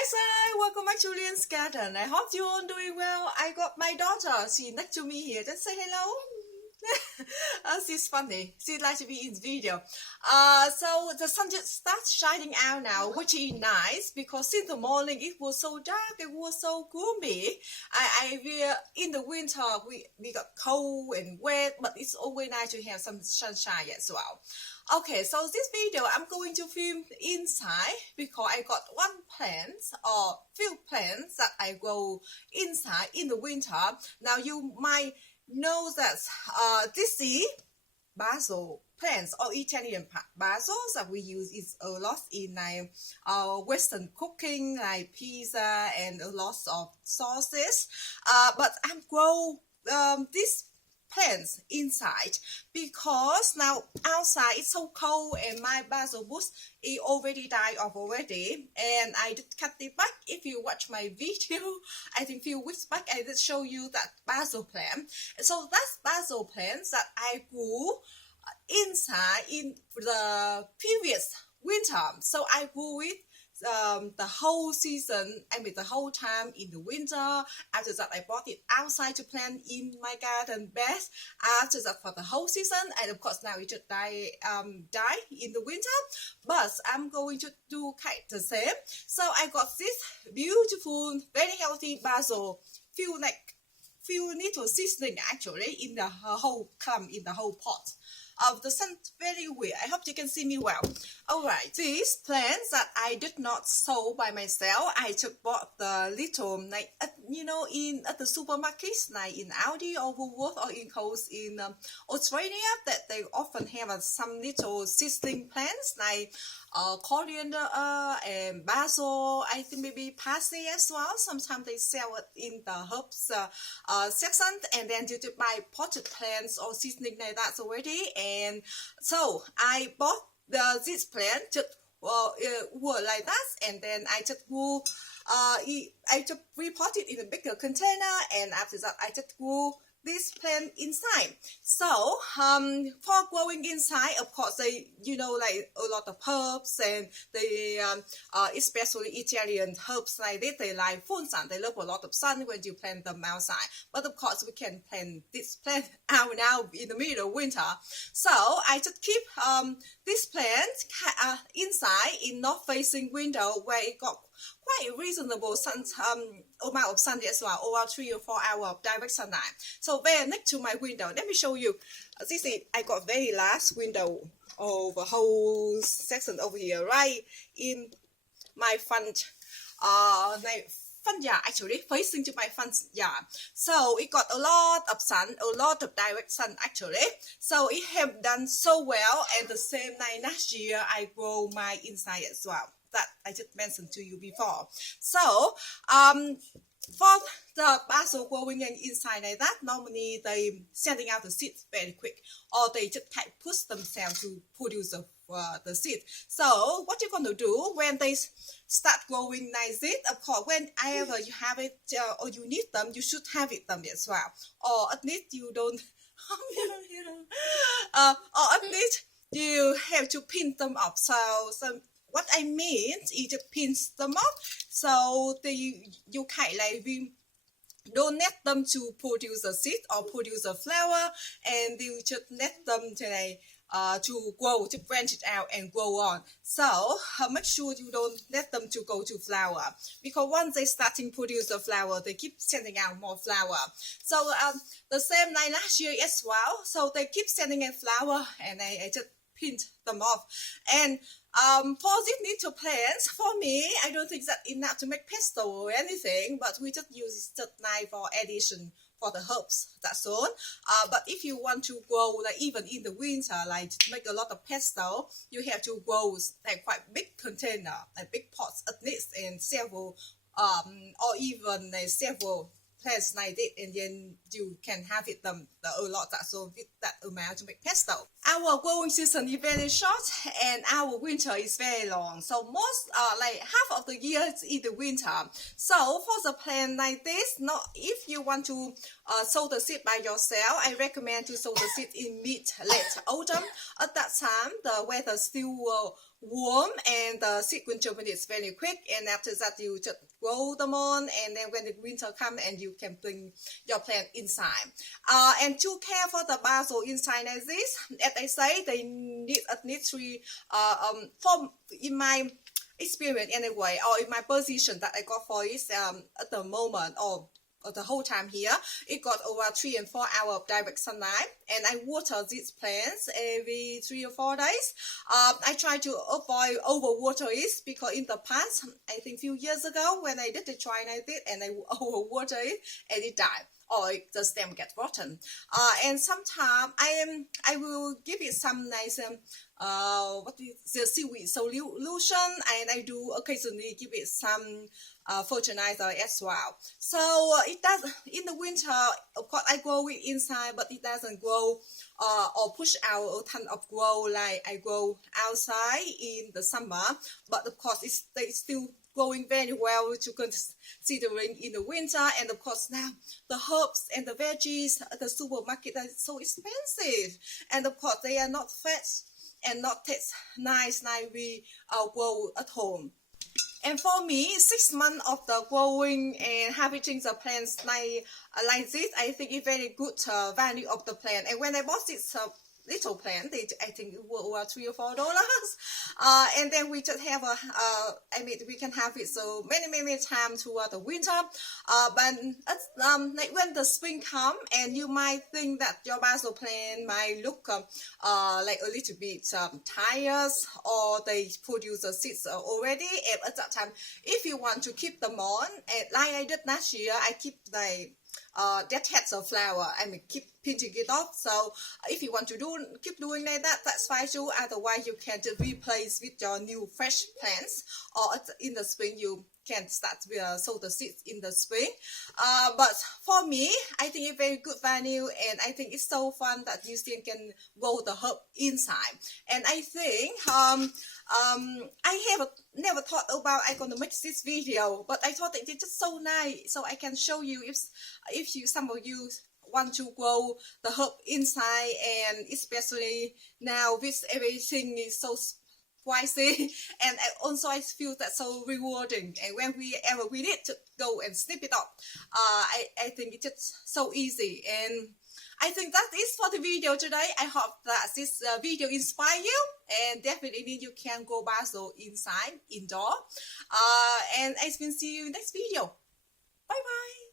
Hi, Sai. Welcome back to Lian's Garden. I hope you're all doing well. I got my daughter. She's next to me here. Just say hello. She's funny. She likes to be in video. So the sun just starts shining out now, which is nice because since the morning it was so dark, it was so gloomy. We in the winter we got cold and wet, but it's always nice to have some sunshine as well. Okay, so this video I'm going to film inside because I got one plant or few plants that I grow inside in the winter. Now you might know that this is basil plants or Italian basil that we use is a lot in like Western cooking like pizza and a lot of sauces. But I'm grow this plants inside because now outside it's so cold and my basil bush it already died off already, and I did cut it back. If you watch my video, I think few weeks back I did show you that basil plant. So that's basil plants that I grew inside in the previous winter. So I grew it the whole season, I mean the whole time in the winter. After that I brought it outside to plant in my garden bed. After that for the whole season, and of course now it just die in the winter, but I'm going to do kind of the same. So I got this beautiful very healthy basil, few little seasoning actually in the whole clump, in the whole pot. The sun very weird. I hope you can see me well. Alright, these plants that I did not sow by myself, I just bought the little, like, at the supermarkets, like in Aldi or Woolworth or in Coles in Australia, that they often have some little seedling plants like coriander and basil, I think maybe parsley as well. Sometimes they sell it in the herbs section, and then you just buy potted plants or seasoning like that already. And so I bought this plant just were like that, and then I just grew. I just repot it in a bigger container, and after that I just grew this plant inside. So for growing inside, of course they like a lot of herbs, and they especially Italian herbs like this, they like full sun. They love a lot of sun when you plant them outside. But of course we can plant this plant out now in the middle of winter. So I just keep this plant inside in north facing window where it got quite a reasonable sun amount of sun as well, over 3 or 4 hours of direct sunlight. So very next to my window, let me show you. This is I got very large window of the whole section over here, right in my front yard, actually facing to my front yard. So it got a lot of sun, a lot of direct sun actually. So it have done so well, and the same night last year I grow my inside as well, that I just mentioned to you before. So for the basil growing inside like that, normally they sending out the seeds very quick, or they just push themselves to produce the seed. So what you're going to do when they start growing like this, of course whenever you have it or you need them, you should have it them as well, or at least you don't or at least you have to pin them up. So what I mean is just pinch them up, so you kind of like we don't let them to produce a seed or produce a flower, and you just let them to grow, to branch it out and grow on. So make sure you don't let them to go to flower, because once they starting produce a flower, they keep sending out more flower. So the same like last year as well. So they keep sending out flower, and I just pinch them off. And for these little plants, for me, I don't think that enough to make pesto or anything, but we just use it knife for addition for the herbs, that's all. But if you want to grow like even in the winter, like to make a lot of pesto, you have to grow like quite big container, like big pots at least, and several or even several plants like it, and then you can have it a lot, so with that amount to make pesto. Our growing season is very short, and our winter is very long. So most like half of the year is in the winter. So for the plant like this, if you want to sow the seed by yourself, I recommend to sow the seed in mid late autumn. At that time the weather still warm, and the seed will germinate very quick. And after that, you just grow them on, and then when the winter comes, and you can bring your plant inside. And to care for the basil inside like this, as I say, they need at least three. For in my experience anyway, or in my position that I got for it at the moment, or the whole time here, it got over 3 and 4 hours of direct sunlight, and I water these plants every 3 or 4 days. I try to avoid overwater it, because in the past, I think few years ago, when I did the try like this, and I overwater it, and it died, or the stem get rotten. And sometimes I will give it some nice what is the seaweed solution, and I do occasionally give it some fertilizer as well. So it does in the winter. Of course, I grow it inside, but it doesn't grow or push out a ton of grow like I grow outside in the summer. But of course, it's still growing very well to considering in the winter. And of course, now the herbs and the veggies at the supermarket are so expensive, and of course they are not fresh and not taste nice like we grow at home. And for me, 6 months of the growing and harvesting the plants like this, I think it's very good value of the plant. And when I bought this little plant, I think it was over $3 or $4. And then we just have we can have it so many times throughout the winter. But like when the spring come, and you might think that your basil plant might look like a little bit tired, or they produce the seeds already. And at that time, if you want to keep them on, and like I did last year, I keep the that heads of flower, keep pinching it off. So if you want to keep doing like that, that's fine too. Otherwise, you can just replace with your new fresh plants, or in the spring you can start sow the seeds in the spring. But for me, I think it's very good value, and I think it's so fun that you still can grow the herb inside. And I think I have never thought about I'm gonna make this video, but I thought it is just so nice, so I can show you if some of you want to grow the herb inside, and especially now with everything is so pricey, and I feel that so rewarding. And when we need to go and snip it up, I think it's just so easy. And I think that is for the video today. I hope that this video inspire you, and definitely you can grow basil inside, indoor. And I will see you in next video. Bye bye.